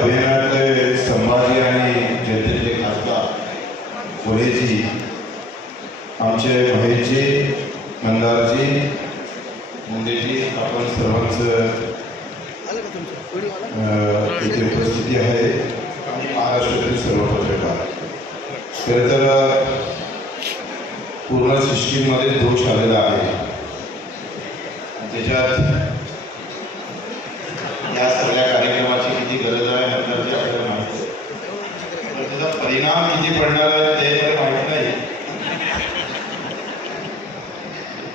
अभियानातले संभाजी आणि जनतेचे खासदार फुलेजी आमचे महेशजी मंदारजी मुंडेजी आपण सर्वांचं इथे उपस्थिती आहे. आणि महाराष्ट्रातील सर्व पत्रकार. खरं तर पूर्ण सिस्टीममध्ये दोष आलेला आहे. त्याच्यात या सगळ्या कार्यक्रमाची किती गरज आहे मतदारची आपल्याला माहिती आहे पण त्याचा परिणाम किती पडणार ते पण माहीत नाही.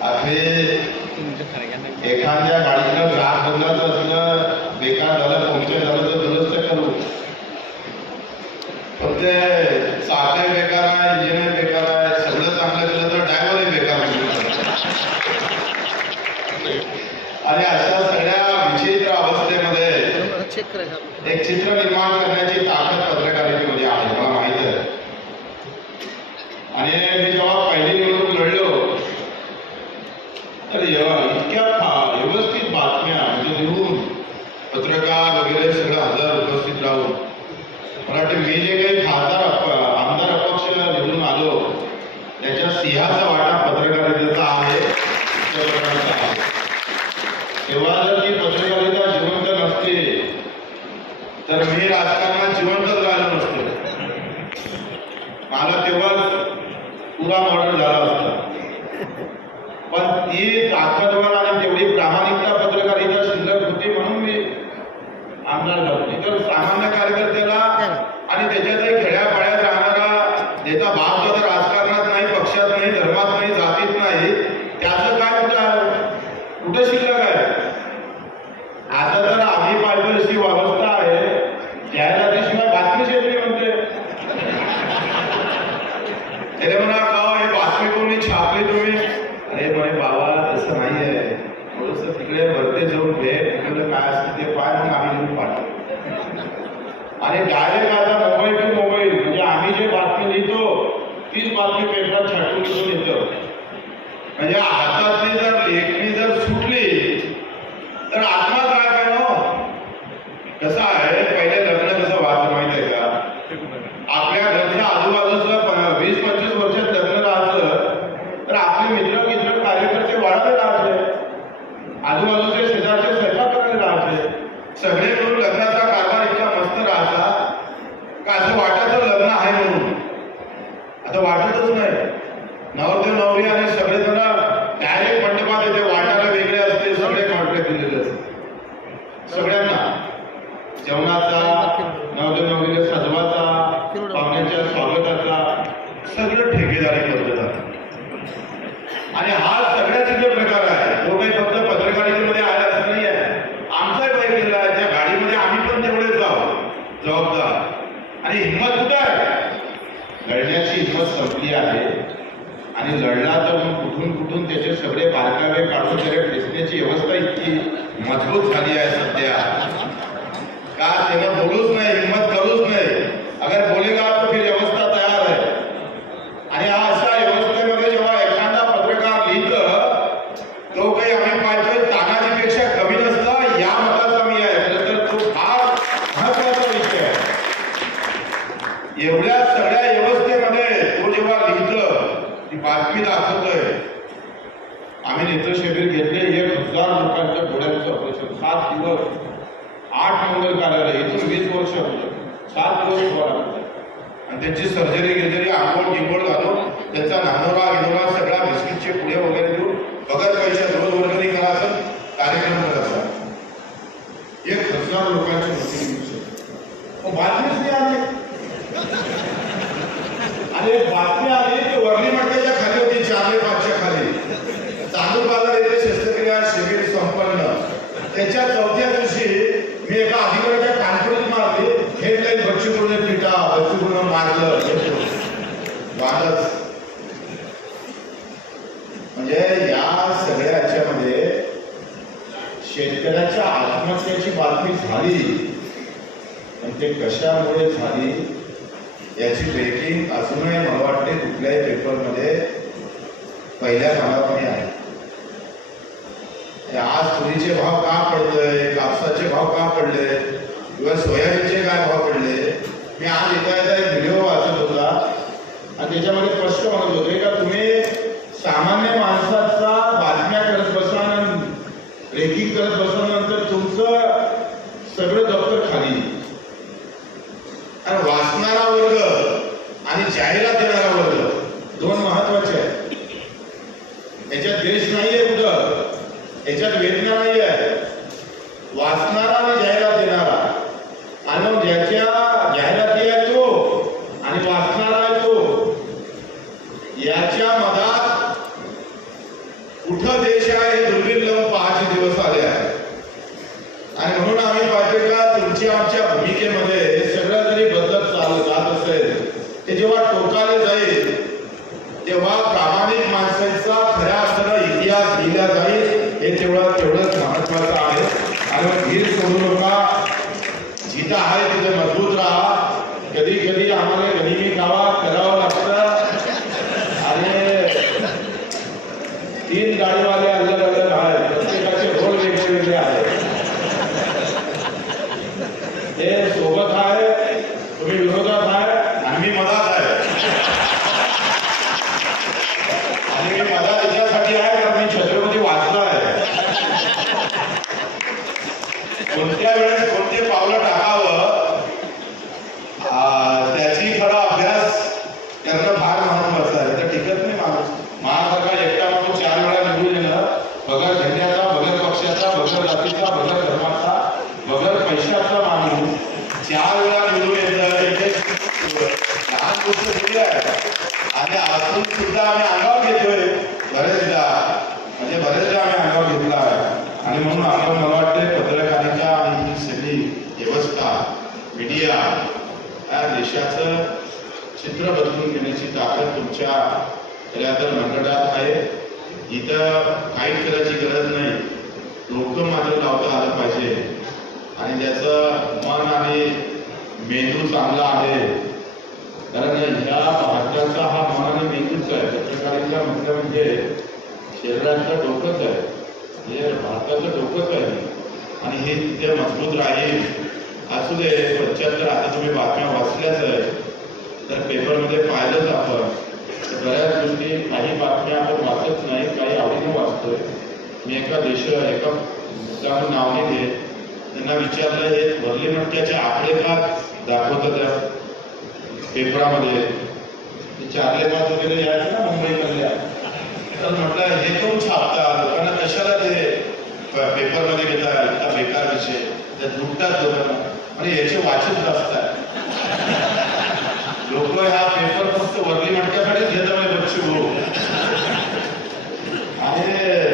आपले एखाद्या गाडीचं ग्राहक बदलायचं असलं बेकार झालं पंक्चर झालं तर दुरुस्त करू. फक्त चाकही बेकार आहे इंजिनही बेकार आहे सगळं चांगलं केलं तर ड्रायव्हरही बेकार आणि अशा सगळ्या विचित्र अवस्थेमध्ये एक चित्र निर्माण करण्याची ताकद पत्रकारितेमध्ये आहे मला माहीत आहे आणि मी जेव्हा पहिली निवडणूक लढलो तर एव- इतक्या फार व्यवस्थित बातम्या म्हणजे लिहून पत्रकार वगैरे सगळं हजार उपस्थित राहून. मला वाटतं मी जे काही खासदार आमदार अपक्ष निवडून आलो त्याच्या सिंहाचा वाटा पत्रकारितेचा आहे तेव्हा जर ती पत्रकारिता जिवंत नसते तर मी राजकारण जिवंतच राहिलो नसतो मला तेव्हाच पुरा मॉडल झाला असता पण ती ताकदवर आणि तेवढी प्रामाणिकता पत्रकारिता शिल्लक होती म्हणून मी आमदार झालो तर सामान्य कार्यकर्त्याला आणि त्याच्यातही खेड्यापाड्यात राहणारा ज्याचा भाग जो राजकारणात नाही पक्षात नाही धर्मात नाही जातीत नाही त्याचं काय कुठं आहे? कुठं शिल्लक आहे आता तर आम्ही पाहिजे अशी अवस्था आहे जाहिरातीशिवाय बातमी शेतली म्हणते त्याने म्हणा का हे बातमी कोणी छापली तुम्ही अरे म्हणे बाबा तसं नाही आहे थोडस तिकडे भरते जाऊन भेट तिकडे काय असतं ते पाय मग आम्ही लिहून पाठवतो आणि डायरेक्ट आता मोबाईल टू मोबाईल म्हणजे आम्ही जे बातमी लिहितो तीच बातमी पेपरात छाटून घेऊन येतो. म्हणजे हातातली जर आता वाटतच नाही. नवरदेव नवरी आणि सगळे जण डायरेक्ट मंडपात येते वाटायला वेगळे असते सगळे कॉन्ट्रॅक्ट दिलेले असते. सगळ्यांना. जेवणाचा नवदेव नवरीने सजवाचा पाहुण्याच्या स्वागताचा सगळं ठेकेदारी करत जातं आणि हा सगळ्यात जे प्रकार आहे तो काही फक्त पत्रकारितेमध्ये आला असं नाही आहे आमचाही बाईक गेला आहे त्या गाडीमध्ये आम्ही पण तेवढेच जाऊ जबाबदार आणि हिंमत कुठं आहे त्याची हिंमत संपली आहे. आणि लढला तर मग कुठून कुठून त्याचे सगळे बारकावे काढून त्याला ठेचण्याची व्यवस्था इतकी मजबूत झाली आहे सध्या. का त्यानं बोलूच नाही हिंमत करूच नाही अगर बोलेगा तो फिर व्यवस्था तयार आहे आणि हा अशा व्यवस्थेमध्ये जेव्हा एखादा पत्रकार लिहितं तो काही आम्ही पाहतोय तानाजीपेक्षा कमी नसता या मताचा मी आहे खरं तर तो फार महत्त्वाचा विषय आहे एवढ्या सगळ्या व्यवस्थेमध्ये तो जेव्हा लिहितं ती बातमी दाखवतोय आम्ही नेत्र घेतले एक हजार लोकांच्या डोळ्यांचं ऑपरेशन. सात दिवस आठ मंगल कार्यालय इथून वीस वर्ष होतं सात दिवस ठेवा म्हणजे. आणि त्यांची सर्जरी घेतली आंघोळ गिंगोळ घालून त्यांचा नानोरा इनोरा सगळा बिस्किटचे पुढे वगैरे देऊन बघत पैसे रोज वर्गणी करायचं कार्यक्रम करायचा एक हजार लोकांची मृत्यू मग बातमीच नाही आली आणि एक बातमी आली की वर्ली मठाच्या खाली होती चारले पाचच्या खाली चांदूर बाजार येथे शस्त्रक्रिया शिबिर संपन्न त्याच्या चौथ्या दिवशी मी एका अधिकाऱ्याच्या कानपुरीत हे काही बच्चूपूर्ण पिटा बच्चूपूर्ण मारलं. वादच. म्हणजे या सगळ्या ह्याच्यामध्ये शेतकऱ्याच्या आत्महत्याची बातमी झाली. पण ते कशामुळे झाली याची ब्रेकिंग अजूनही मला वाटते कुठल्याही पेपरमध्ये पहिल्या भागामध्ये आहे. आज तुरीचे भाव का पडतोय कापसाचे भाव का पडले? किंवा सोयाबीनचे काय भाव पडले? मी आज येता येता एक व्हिडिओ वाचत होता. आणि त्याच्यामध्ये स्पष्ट म्हणत होते याच्या मधात कुठं देश आहे हे दुर्बीण दिवस आले आहे आणि म्हणून आम्ही पाहतोय का तुमच्या आमच्या भूमिकेमध्ये सगळं जरी बदलत चालू जात असेल ते जेव्हा टोकाले जाईल तेव्हा प्रामाणिक माणसांचा खऱ्या अर्थानं इतिहास लिहिला जाईल हे तेवढं तेवढंच महत्वाचं आहे. आणि धीर सोडू नका. जिथं आहे तिथे तीन गाडीवाले अलग अलग आहेत प्रत्येकाचे रोल वेगळे वेगळे आहेत ते सोबत आहे तुम्ही विरोधात आहे आणि मी मधात आहे आणि मी मधात याच्यासाठी आहे कारण मी छत्रपती वाचला आहे कोणत्या वेळेस कोणते पावलं टाकावं आ, त्याची खरा अभ्यास करणं फार महत्वाचं आहे तर टिकत नाही माणूस महासारखा एकटा माणूस चार वेळा निवडून येणं बगर घेण्याचा बगर पक्षाचा बगर जातीचा बगर धर्माचा बगर पैशाचा माणूस. चार वेळा निवडून येत लहान गोष्ट दिली आहे. आणि अजून सुद्धा आम्ही अंगावर घेतोय. बरेचदा. म्हणजे बरेचदा आम्ही अंगावर घेतला आहे. आणि म्हणून आपण मला वाटते पत्रकारांच्या आणि ही सगळी व्यवस्था मीडिया या देशाचं चित्र बदलून घेण्याची ताकद तुमच्या खऱ्या तर मंडळात आहे. इथं काही करायची गरज नाही. डोकं मात्र लावता आलं पाहिजे. आणि ज्याचं मन आणि मेंदू चांगला आहे कारण ह्या भारताचा हा मन आणि मेंदूच आहे. पत्रकारिता म्हटलं म्हणजे शरीराचं डोकंच आहे. म्हणजे हे भारताचं डोकंच आहे. आणि हे तिथे मजबूत राहील. असू दे पंच्याहत्तर आता तुम्ही बातम्या वाचल्याच आहे तर पेपरमध्ये पाहिलंच आपण. तर बऱ्याच गोष्टी काही बातम्या आपण वाचत नाही काही आवडीने वाचतोय. मी एका देश एका मुद्दाम नाव नाही घेत त्यांना विचारलं हे भरले मटक्याचे आकडे का दाखवतात त्या पेपरामध्ये? चारले पाच वगैरे यायचे ना मुंबईमधल्या तर म्हटलं हे कोण छापता? लोकांना कशाला ते पेपरमध्ये घेता? इतका बेकार विषय. त्यात लुटतात लोकांना. आणि याचे वाचन जास्त आहे लोक हा पेपर फक्त वरली मटक्यासाठीच घेतात म्हणजे बच्चू आणि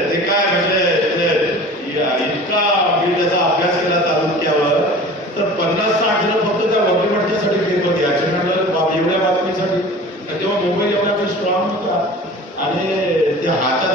ते काय म्हणजे ते या- इतका मी त्याचा अभ्यास केला तालुक्यावर तर पन्नास साठ जण फक्त त्या वरली मटक्यासाठी पेपर घ्यायचे म्हटलं बाप एवढ्या बातमीसाठी. तेव्हा मुंबई एवढा काही स्ट्रॉंग होता. आणि ते हातात